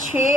6